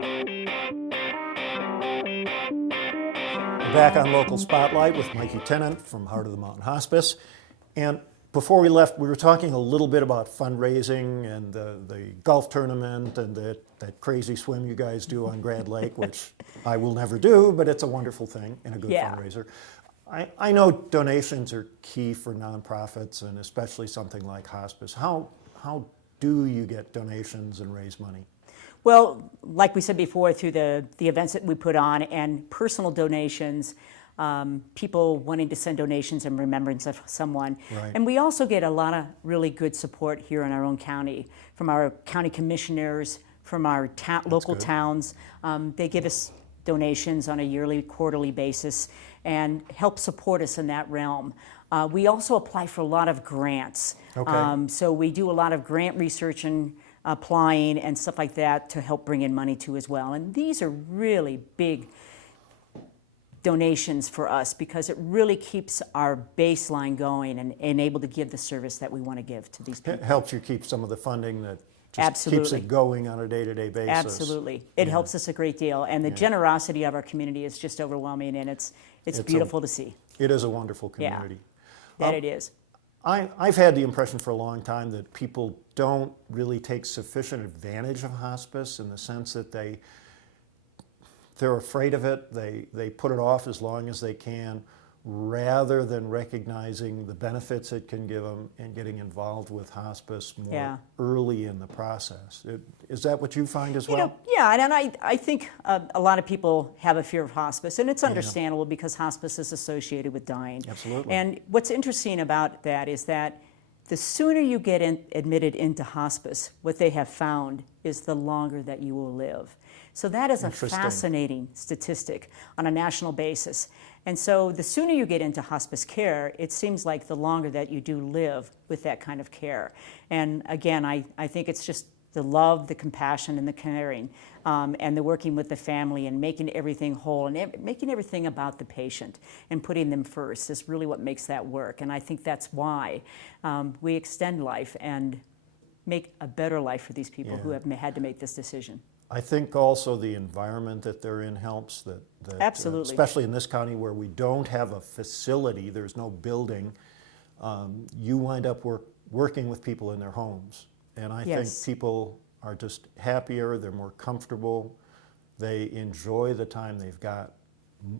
We're back on Local Spotlight with Mikee Tennant from Heart of the Mountain Hospice. And before we left, we were talking a little bit about fundraising and the golf tournament and that crazy swim you guys do on Grand Lake, which I will never do, but it's a wonderful thing and a good fundraiser. I know donations are key for nonprofits and especially something like hospice. How do you get donations and raise money? Well, like we said before, through the events that we put on and personal donations, people wanting to send donations in remembrance of someone. Right. And we also get a lot of really good support here in our own county, from our county commissioners, from our local towns. They give us donations on a yearly, quarterly basis and help support us in that realm. We also apply for a lot of grants. Okay. So we do a lot of grant research and applying and stuff like that to help bring in money too as well. And these are really big donations for us because it really keeps our baseline going and able to give the service that we want to give to these people. It helps you keep some of the funding that just keeps it going on a day-to-day basis. Absolutely. It helps us a great deal. And the generosity of our community is just overwhelming, and it's beautiful to see. It is a wonderful community. That it is. I've had the impression for a long time that people don't really take sufficient advantage of hospice in the sense that they're afraid of it, they put it off as long as they can, rather than recognizing the benefits it can give them and getting involved with hospice more early in the process. Is that what you find as well? And I think a lot of people have a fear of hospice, and it's understandable because hospice is associated with dying. Absolutely. And what's interesting about that is that the sooner you get admitted into hospice, what they have found is the longer that you will live. So that is a fascinating statistic on a national basis. And so the sooner you get into hospice care, it seems like the longer that you do live with that kind of care. And again, I think it's just the love, the compassion, and the caring, and the working with the family and making everything whole and making everything about the patient and putting them first is really what makes that work. And I think that's why we extend life and make a better life for these people who have had to make this decision. I think also the environment that they're in helps. That Absolutely. Especially in this county where we don't have a facility, there's no building, you wind up working with people in their homes. And I think people are just happier, they're more comfortable, they enjoy the time they've got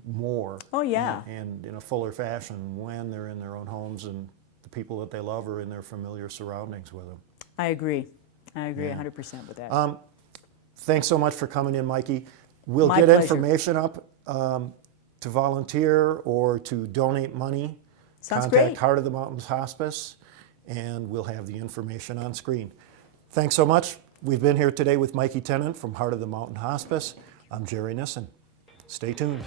more. Oh, yeah. And in a fuller fashion when they're in their own homes and the people that they love are in their familiar surroundings with them. I agree 100% with that. Thanks so much for coming in, Mikee. We'll My get pleasure. information up to volunteer or to donate money. Sounds Contact great. Heart of the Mountains Hospice, and we'll have the information on screen. Thanks so much. We've been here today with Mikee Tennant from Heart of the Mountain Hospice. I'm Jerry Nissen. Stay tuned.